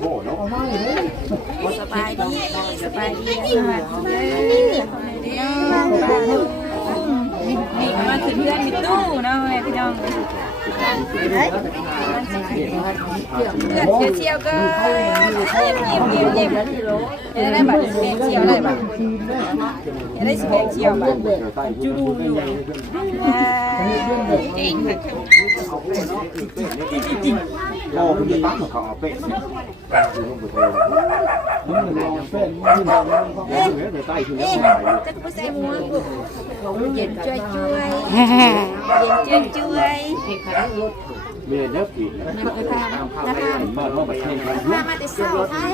โหเนาะสบายดีสบายดีสวัสดีนี่ก็มาขึ้นเพื่อนมีตู้เนาะแม่พี่น้องเพื่อนเชียวๆก็ยิ้มยิ้มยิ้มยิ้มได้บัตรเชียวอะไรบัตรได้สเปกเชียวบัตรจูดูอยู่จริงโอ้คุณจะตั้งเขาเอาเป็ดเนี่ยอยู่ตรง cô cũng như tắm mà còn ở bên đúng là còn bên nhưng mà có tay thì nó chắc có xe mua dịch cho chui dịch cho chui เมียเด็กอีกบ้านว่าแบบนี้มันยุ่ง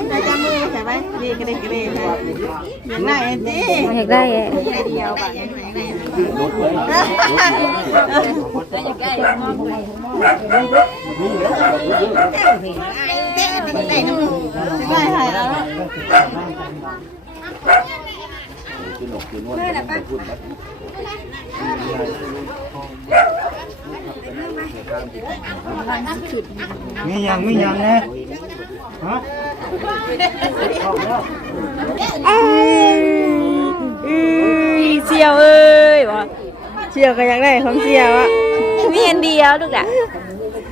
แต่จะมือแต่ไว้ดีกระเดกกระเดกอย่างไรสิอยากได้เดียวแบบรถเลยรถเลยอยากได้นี่แล้วเตะเป็นเตะนู่นได้หายแล้วคือนกคือนวลพูดแบบ มียังมียังนะฮะเชียวเอ้ยวะเชียวก็อยากได้ของเชียวอะมีอันเดียวลูกอะ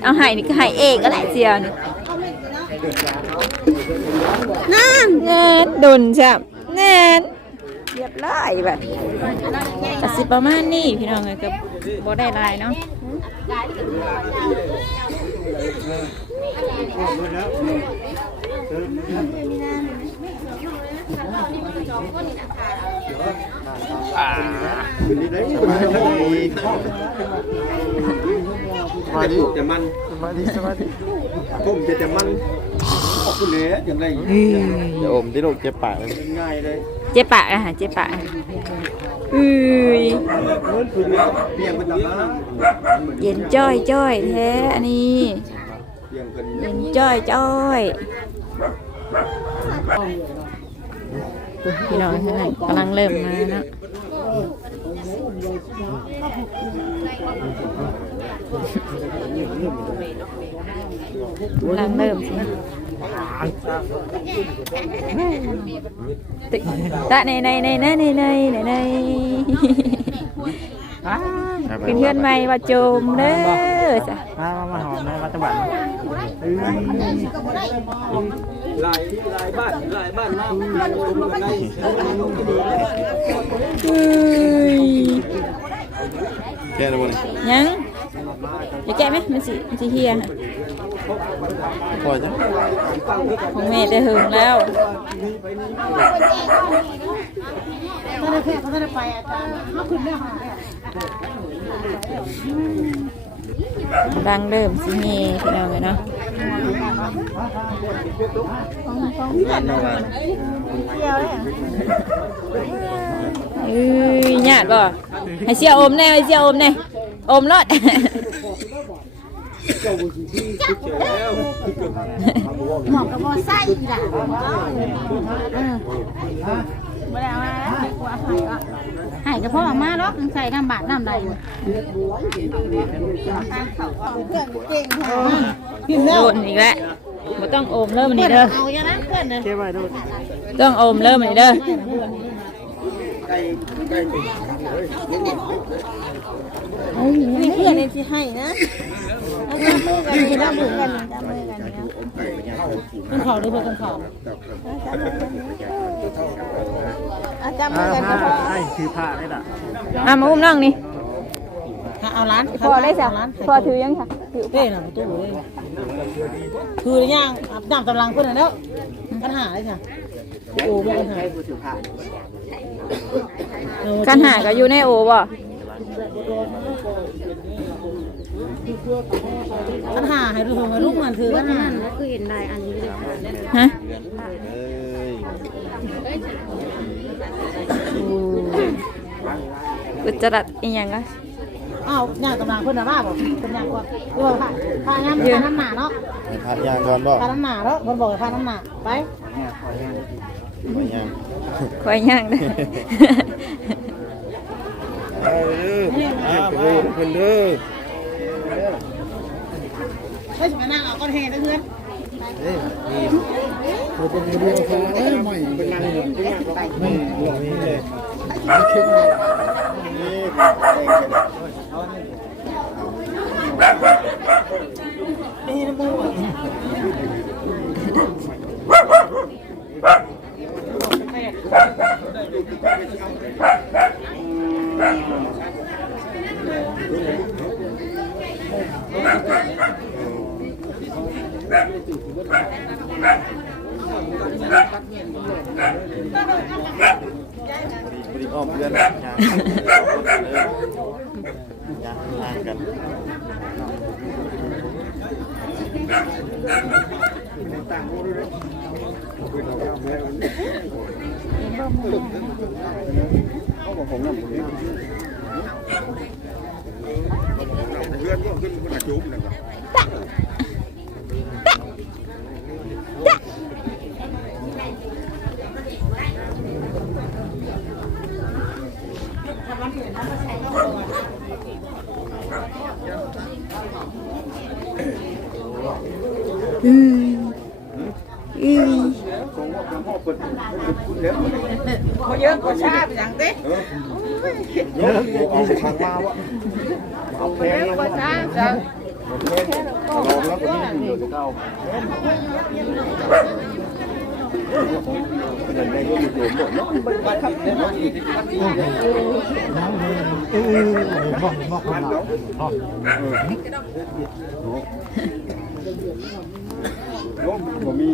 เอาไห้นี่ก็ไห้เอกก็แหละเชียวนี่นั่นเงินดุนจ้ะแน่นเรียบร้อยแบบกสิประมาณนี้พี่น้องเลยกับบ่ได้หลายเนาะ Cái là tự nhau À. Mà đi tầm ăn. Mà đi sao đi. Cũng chỉ tầm ăn. Cũng lé chẳng này. Ôm tí đâu chép bạ. Chép bạ hả? Chép bạ. อืยเย็นจ้อยจ้อยแท้อันนี้เย็นจ้อยจ้อยพี่น้องท่านกำลังเริ่มมานะกำลังเริ่มสิ ติตะในในในในในในในในเป็นเพื่อนใหม่ว่าโจมเพอจ้ะของแม่ได้หึงแล้วก็ได้แค่ก็ได้ไปอาจารย์เขาขึ้นได้ค่ะดังเดิมสิเฮพี่น้งเลยเนาะเอ้หยาดบ่ให้เสียอมแน่ให้เสียอมแน่อมรอด หมอกกับโมไส้ล่ะไม่ได้เอามาแล้วกลัวหายอะหายก็เพราะเอามาเนาะใส่น้ำบาดน้ำใดเพื่อนเก่งค่ะกินแล้วโดนอีกแล้วบ่ต้องโอมเริ่มอันนี้เด้อเอาอย่างนั้นเพื่อนเด้อเก็บไว้ดูต้องโอมเริ่มอันนี้เด้อนี่เพื่อนในที่ให้นะ เอาจับมือกันนี่จับมือกันจับมือกันเนี่ยคนเขาด้วยเพื่อนเขาเอาจับมือ่าอกันผ้าก็พอให้คือผ้าได้ด่ะอะมาอุ้มน้องนี่เอาร้านพอได้จ้ะพอถือยังค่ะถือเป้น่ะตู้เลยคือหรือย่างอาบน้ำตำลังเพื่อนแล้วปัญหาเลยค่ะโอ้มีปัญหากันหาก็อยู่ในโอบ่ ปัญหาให้ลูกให้ลูกมันถือปัญหาฮะอุจจาระอีหยังก็อ้าวย่างตำลังเพื่อนน่ะว่าบอกเป็นย่างก่อนด้วยค่ะพาย่างพาน้ำหนาเนาะให้ผ้ายางก่อนบ่พาน้ำหนาเนาะคนบอกให้พาน้ำหนาไปไม่ยางคอยย่างเด้อเอาเด้ออ่าไปดูเพิ่นเด้อ ไม่สมัยนั่งเอาก้อนแห่ได้เพื่อนเราเป็นเรื่องฟ้าใหม่เป็นนางหลวงที่มาหลวงนี่เลยเข้มเลยนี่ดีนะบูอ่ะ ริอ้อมเพื่อนยางยางล่างกันเขาบอกผมนั่นผมนี่เพื่อนก็ขึ้นคนละจุ๊บนะครับ อืมอืม ทรงว่าเป็นพ่อเป็นคุณแล้ว บ่เยอะบ่ช้าไปจังติเยอะเอาไปทางมาวะเอาแพงบ่ช้าจ้ะลองแล้วก็นี่อยู่ที่เก้าเงินได้ก็อยู่หมดเนาะมันมาทำเนี่ยมันอีกมันอีกเนี่ยเออบอกบอกมันเนาะบอกโน้มผมมี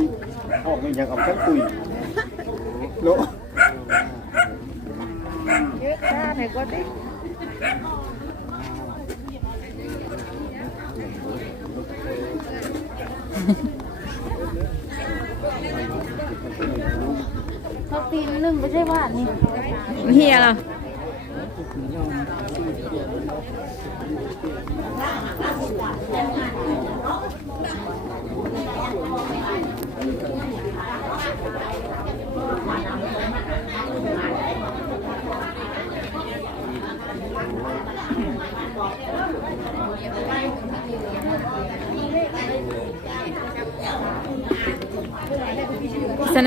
ออกมีอย่างเอาชั้นคุยโน้ เยอะช้าให้ก็ติเขาตีนนึ่งไม่ใช่ว่านี่เฮียเหรอ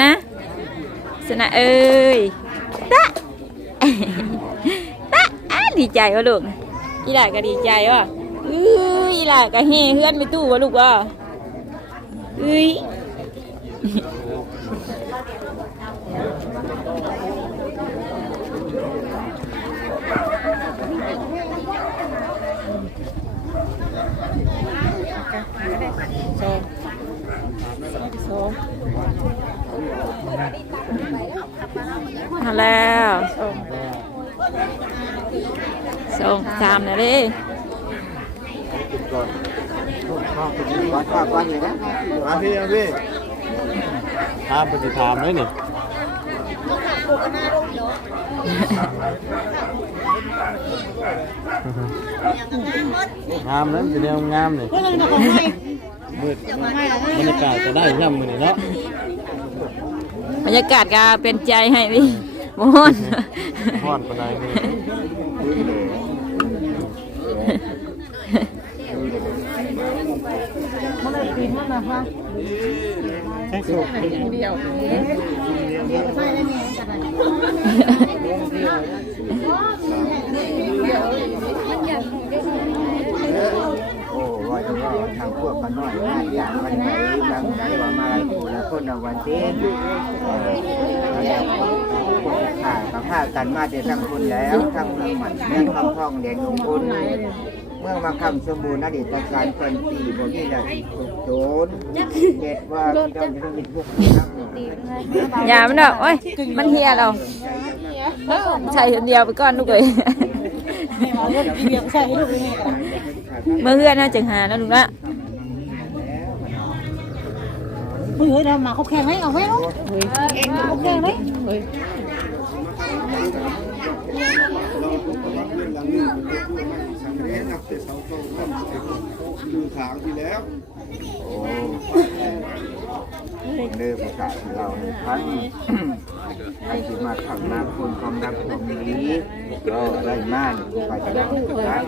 นะสนะเอ้ยตะตะดีใจวะลูกอีหล่าก็ดีใจวะอื้ออีหล่าก็เฮเฮือนไปตู้วะลูกวะเอ้ย มาแล้วส่งสามนะเด้วัดว่าวันอย่างนั้นมาพี่มาพี่ถามปฏิถามไหมนี่งามนะเป็นแนวงามเลยก็เลยจะของให้มืดบรรยากาศจะได้ย่ำมือนี่เนาะบรร ยากาศก็เป็นใจให้พี่มอนพอดปานใดนี่มันเลยตีนมันนะคะแค่สุกเดียวเดี๋ยวใส่ได้แม่กันโอ้ว่าจะว่าทางพวกกันน้อยน่าอยากมันไหนบางไหนว่ามาอะไรกูแล้วคนละวันเต้นแล้วข่ากับข้ากันมาแต่ทั้งคุณแล้วทั้งเมืองใหม่เมืองทองทองแดงลงคุณเมื่อมาคำสมบูรณ์อดีตการเป็นปีบนนี้แหละโจรเจ็ดว่าพี่น้องจะต้องมีพวกนักอย่ามันดอกโอ้ยมันเฮียเราใส่คนเดียวไปก่อนลูกเลยเอาเรื่องเดียวใส่ให้ลูกแม่กัน เมื่อเพื่อนน่าจังหาแล้วลูกละเฮ้ยเรามาเขาแข่งให้เอาไว้ลูกเองเขาแข่งไหมดูขาวที่แล้วเริ่มประกาศเราในครั้ง ใครที่มาทำมาคุณความรักความนี้ก็ได้มากไปจะได้ครั้ง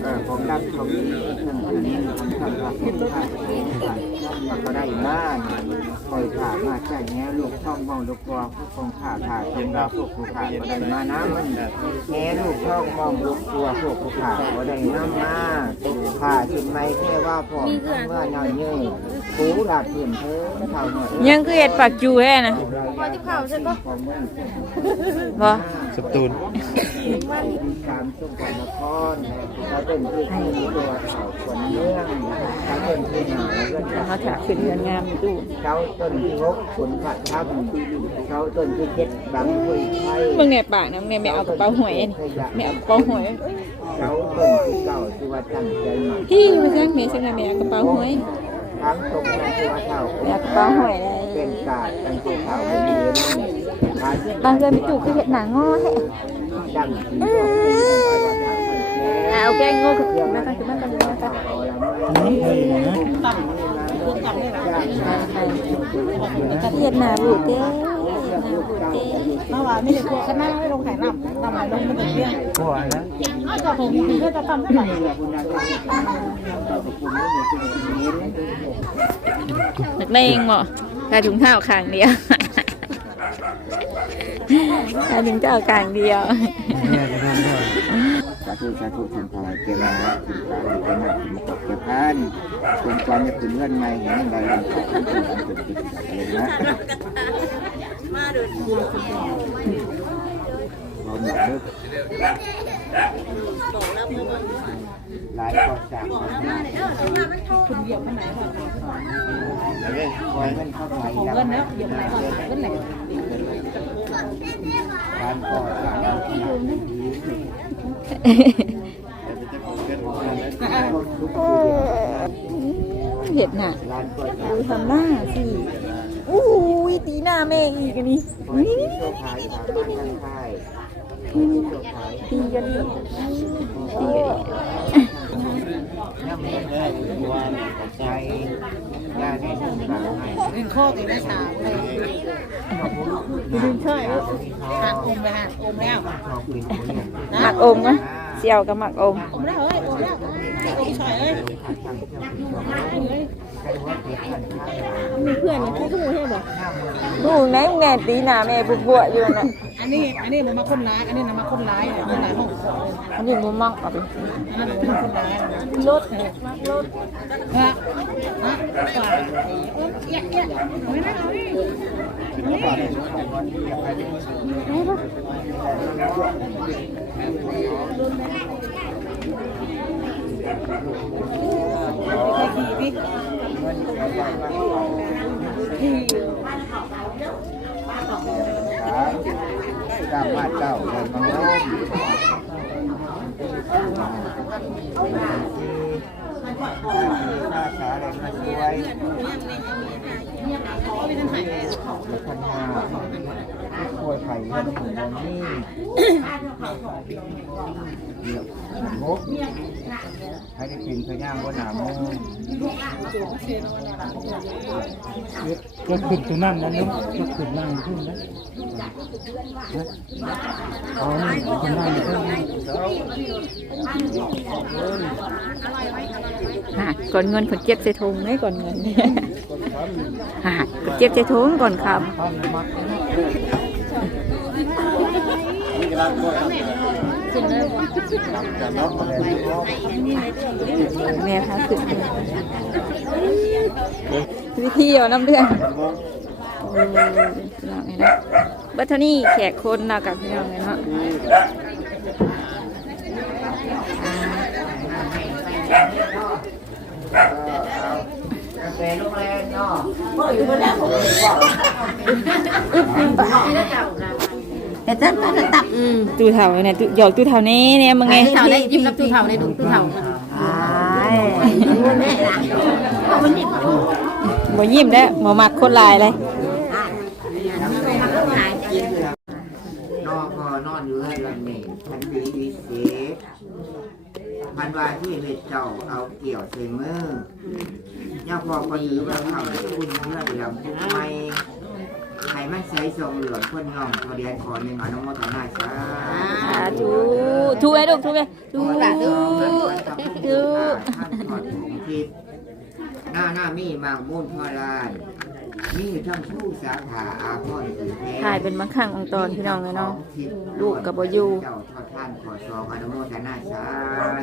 เออความรักความนี้เรื่องนี้ความทำความเป็นข้าเองข้าก็ได้มากคอยผ่ามาใช่แง่ลูกท่องมองลูกกวผู้คงผ่าผ่าจนเราพวกผู้ผ่าก็ได้มาน้ำมันแง่ลูกท่องมองลูกกลัวพวกผู้ผ่าก็ได้น้ำมาผ่าจุดไม่เท่ว่าพอมเมื่อนอนเยื่อปูหลับเพื่อนเธอเท่าหน่อยยังคือเห็ดปากจูแท้นะข้าใช่ปะบ่สตูนตามช่วงการละครแล้วเป็นที่ที่ตัวเขาขวัญเมืองทั้งเป็นที่หนาแล้วก็เขาถาขึ้นเรือนงามตู้เช้าต้นที่หกผลผัดทับเช้าต้นที่เจ็ดบางคุยไทยมึงเนี่ยปากนะมึงเนี่ยไม่เอากระเป๋าหวยอันนี่ไม่เอากระเป๋าหวยเช้าต้นที่เก้าที่ว่าตั้งใจมาพี่มาซักเมียซักไม่เอากระเป๋าหวย ทั้งตรงนั้นที่ว่าเท่าไม่เอากระเป๋าหวยเลยเป็นกาดตั้งแต่เท่าเป็นเดือนอาบางเดือนไม่ถูกคือเห็ดหนังงอแท้ดังที่ตัวเป็นว่าเท่าอะเอาแกงโง่ขึ้นมากันขึ้นมากันขึ้นมากันนี่เองนะเห็ดหนาบูดเด้ เมื่อวานไม่ได้กลัวขนาดไม่ลงแข่งน้ำทำไมลงไม่ได้เพี้ยนก็อันนั้นอ้าวก็ผมเพื่อจะทำให้ไหนนักเลงบ่กายถุงเท้าข้างเดียวกายถุงเท้าข้างเดียวแม่จะทำได้สาธุสาธุถึงพายเกล้าถึงพายเป็นหนักถึงกเกพันเป็นตอนจะถึงเงื่อนไงเห็นอะไรเลยนะมาดูเราหนักลึกหลายคนจากเหยียบมันไหนคอยเงินเข้าไปเงินแล้วเหยียบไหนเงินไหนการก่อสร้างเห็ดหนาดูทำหน้าสิ อู้ยตีหน้าแม่อีกอันนี้นี่นี่นี่ตีกันดิตีกันดิดึงข้อตีได้สามเลยดึงช่วยหักอมไปหักอมแล้วหักอมนะเสี่ยวกับหมักอมอมแล้วเฮ้ยอมแล้ว อมช่วยเลยมีเพื่อนที่ทู่ให้บอกดูไหนแม่ตีหน้าแม่บุบวอยู่น่ะอันนี้อันนี้มันมาคนร้ายอันนี้นะมาคนร้ายคนร้ายห้องอันนี้มุมมังเอาไปรถรถฮะฮะฝ่าเอี้ยเอี้ยไม่ได้เอาดิไปขี่ดิขี่ส ร้างบ้านเจ้าเดินมาล้มหน้าขาเลยมาช่วยพันห้าช่วยไผ่เงินหมุน นี่งบให้ได้กินพยางบนหนามือก็ขึ้นตรงนั้นนะนุ๊กก็ขึ้นนั่งขึ้นนะเอานี่ขึ้นนั่งขึ้นก่อนเงินคนเจ็บใส่ถุงไหมก่อนเงินหาเจ็บใส่ถุงก่อนครับ ทำมัดำแม่พาขึ้นวิธีเอาน้ำเดือนโอ้ยพี่น้องไงนะเบัตเทนี่แขกคนเรากับพี่น้องไงเนาะอ่าเป็นลูก แรงเนาะแต่ถ้าถ้าตับอืมตู้เทาเนี่ยตู้หยอกตู้เท่านี้เนี่ยมึงไงตู้เทาได้ยิ้มกับตู้เทาได้ดูตู้เท่าอ้ายแม่ละมันนี่บ่ยิ้มแล้วบ่มักคนหลายเลยนอนพอนอนอยู่ให้ลำเมงพันดีดีเสียพันวาที่เวทเจ้าเอาเกี่ยวใส่มือย่าพอพอดีว่าเขาคุณเมื่อเดือมทุกไม่ ไข่มันใส่ทรงเหลืองคนงอมพอเรียนขอหนึ่งอนุโมทนาสาสาธุ ถูกไหมลูกถูกไหมถูกถูกท่านถอดผมทิพย์นน้าหน้ามีมากมูลพอลานมีทั้งผู้สาขาอาพรถือแท้ถ่ายเป็นบางครั้งบางตอนพี่น้องเลยเนาะ ลูกกับบอยู่เจ้าทอดท่านขอสองอนุโมทนาสา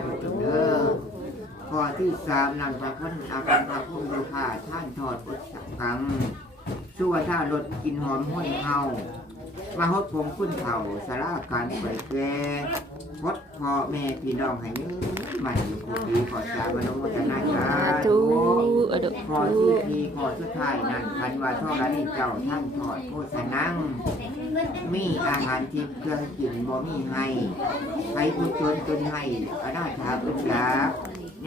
ธุเด้อข้อที่สามนำพระพุทธอาการพระพุทธรูปาท่านทอดอุตสกรรม ชั่วท่ารถกินหอมห้อยเฮามาฮดพงคุณเข่าสาราการเผยแก่พดพ่อแม่พี่น้องให้ยืนมันอยู่คู่ดีขอสามอนุโมทนาสาทุธุเออเด้อขอที่ทีขอสุดท้ายนั่นพันว่าท่อรานีเจ้าท่านถอดโฆษนังมีอาหารทิพย์เครื่องกินบ่มีให้ให้ผู้ชนจนให้อนาถาบุญยา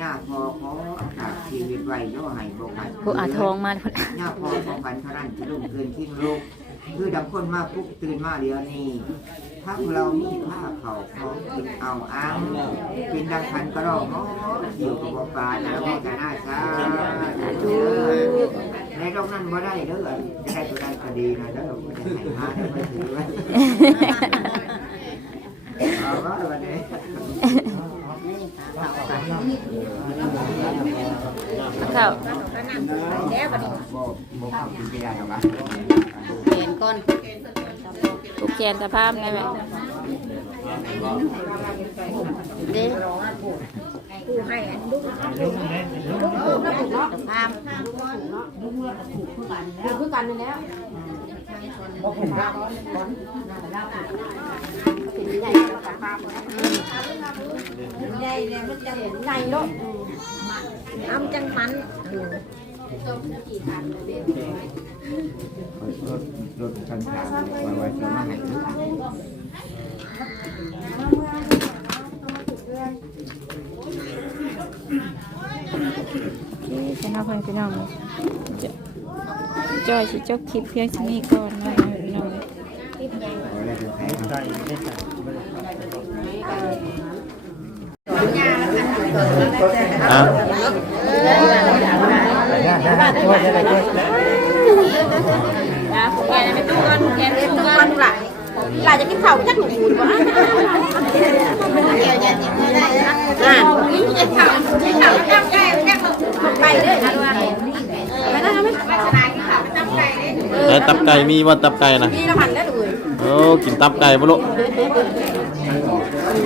ย่าพอขอฝากชีวิตไว้ย่อให้บ่ขัดผู้อาทองมาคนย่าพอของพันธรันจะลุ่มเกินทิ้งลูกคือดำคนมาปุ๊บตื่นมาเดี๋ยวนี้ถ้าเรามีผ้าเขาของกินเอาอ้างเป็นดังพันกระรอกเนาะอยู่กับบ่ปลาแล้วก็จะน่าซาธุในโลกนั้นบ่ได้เด้อจะได้ตัวนั้นก็ดีนะเด้อบ่ได้ให้หาได้บ่ถือว่าเอาว่าวันนี้ ข้าวบ่เข้ากินไม่ได้หรอกวะเปลี่ยนก้นลูกแกนสภาพได้ไหมเด้ผู้ให้อันลูกลูกลูกนะผูกเนาะตามผูกคือกันนี่แล้วเป็น ใหญ่กับภาพใหญ่เลยมันจะเห็นใหญ่เนาะอ้ำจังมันรถรถคันขาวว่าว่าจะมาให้ลูกโอเคพี่น้องเพื่อนพี่น้องจะจอยสิจบคลิปเพียงเท่านี้ก่อนนะพี่น้องข อแล้วจะให้ใจได้ใจนะผูกแขนตู้กันหลายหลายจะกินข้าวจักหนูบ่อะเดี๋ยวจะกินไม่ได้นะอะกินจะข้าวกินข้าวจับไก่จับไก่ด้อนะไม่ได้ไม่ลักษณะกินข้าวจับไก่เด้อแล้วตับไก่มีว่าตับไก่นะนี่เราหันได้เลยโอ้กินตับไก่บ่ลูก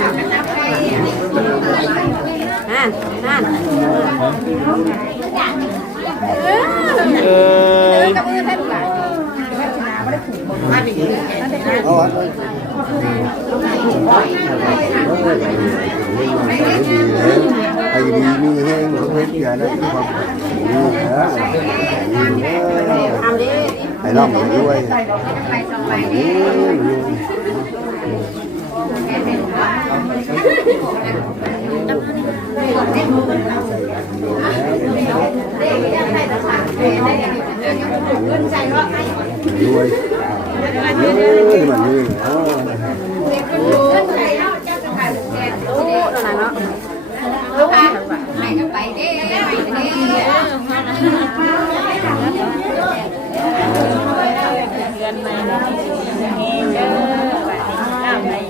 นั่นนั่นเอ้ยกับมือท่านหลายเอาอะไอ้ดีมีแห้งเขาเฮ็ดเกียร์ได้ความดีนะทำดิไอ้ร่ำด้วยไปสองไปดิด้วย เยอะมันนี่เออโอ้นั่นน่ะเนาะ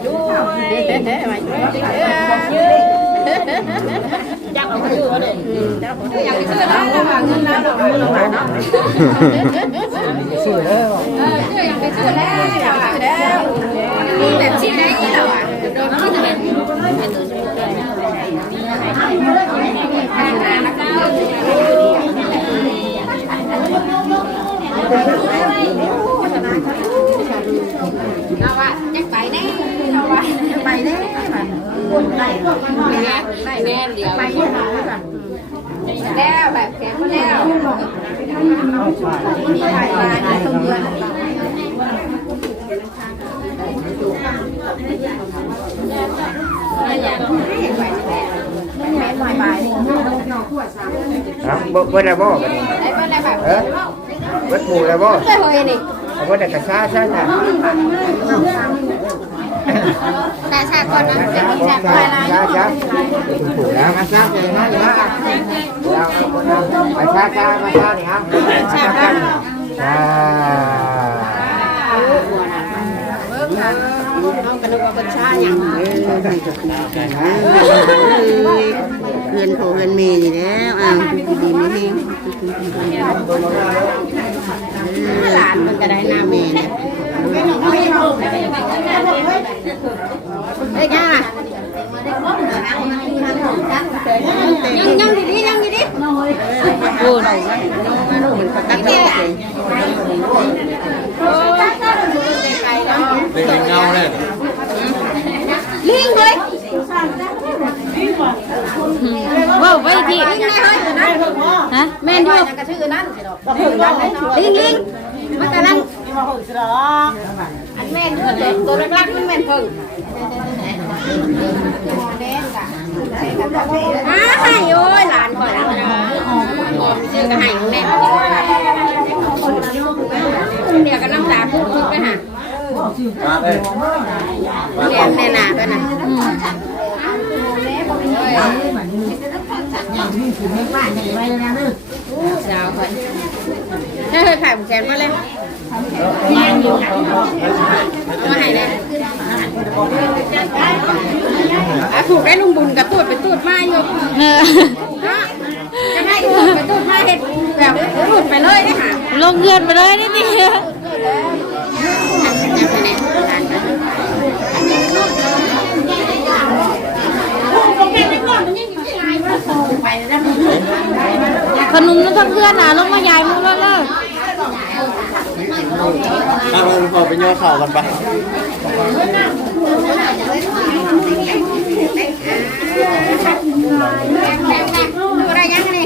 ลูกค้าให้กันไป เด้ให้เด้อยากไปซื้อแล้วเราเงินแล้วเราเงินเราเนาะชื่อแล้วอยากไปซื้อแล้วอยากไปแล้วมีแบบที่ไหนเราอะโดนที่ไหนเราว่าจะไปแน่เราว่าจะไปแน่คนไหนพวกมันแน่แน่เดียวไปแล้วแบบแข็งแล้วมีถ่ายมาในตรงเดือนไม่ไหวไม่ไหวครับบ่บ่ได้บ่ไอ้บ้านอะไรแบบเออบ่ถูกแล้วบ่เคย เห็นนี่บ่ได้กระซ่าซ่าจ้ะแต่ชาก่อนนะจะมีแจกไปนะซ่าจ้ะถูกแล้วมาซ่าเลยนะอย่าเราเอาคนเอาไปซ่าซ่ามาซ่านี่ครับซ่าซ่าซ่าน้องกระดูกบัญชาอย่างเอ้ยเพื่อนโทรเพื่อนเมย์นี่แล้วอ้าวดีดีไม่แห้ง หลานมันก็ได้หน้าเมย์เนี่ยเฮ้ยย่ายังยังดีดียังดีดีพูดมันก็ตั้งใจเป็นเงาเลยลิงเลยว้าวไว้ที่ลิงแม่เฮ้ยตัวนั้น ฮะแม่นด้วยกระชื่อนั้นลิงลิงมันกำลังแม่นด้วยตัวเล็กๆมันแม่นเพิ่งอ้าให้โอ้ยหลานก่อนชื่อก็ให้แม่เดี๋ยวก็น้ำตาพุ่งไปหามาเลยเรียน แน่นาด้วยนะสาวคนถ้าเคยขายบุกแกนมาเลยมาให้เลยอะถูกได้ลุงบุญกับตูดไปตูดมาอยู่เออจะให้ตูดไปตูดมาเห็ดแบบตูดไปเลยนะคะลงเงินไปเลยนี่นี่ ขนมนั่นทั้งเพื่อนน่ะลงมายายมูแล้วเลยเอาเราขอไปย่อเข่ากันไปดูอะไรยังไง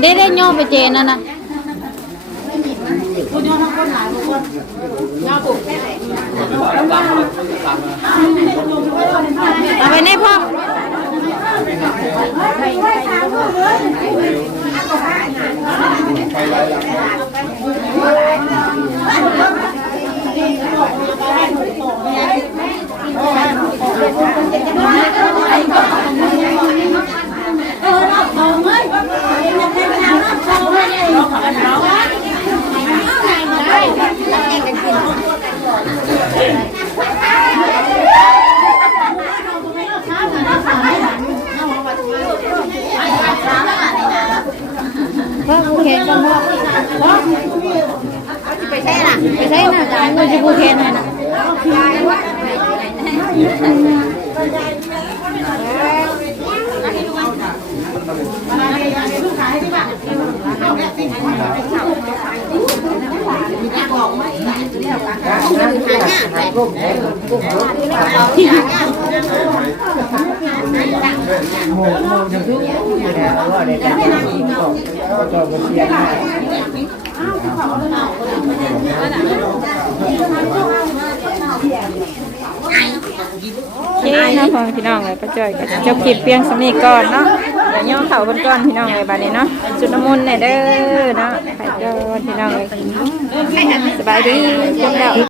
ได้ได้ย่อไปเจนนั่นนะเอาไปในพ่อ พ่อผูเคนกันพ่อ ไปใช่น่ะไปใช่น่ะจ่ายเงินจะผูเคนให้นะ โอเคนะพ่อพี่น้องเลยป้าจ้อยก็จะจบคลิปเพียงสำนีก่อนเนาะเดี๋ยวย่อเข่าคนก่อนพี่น้องเลยบานนี้เนาะจุดน้ำมนต์เนี่ยเด้อเนาะไปก่อนพี่น้องเลยสบายดีจบแล้ว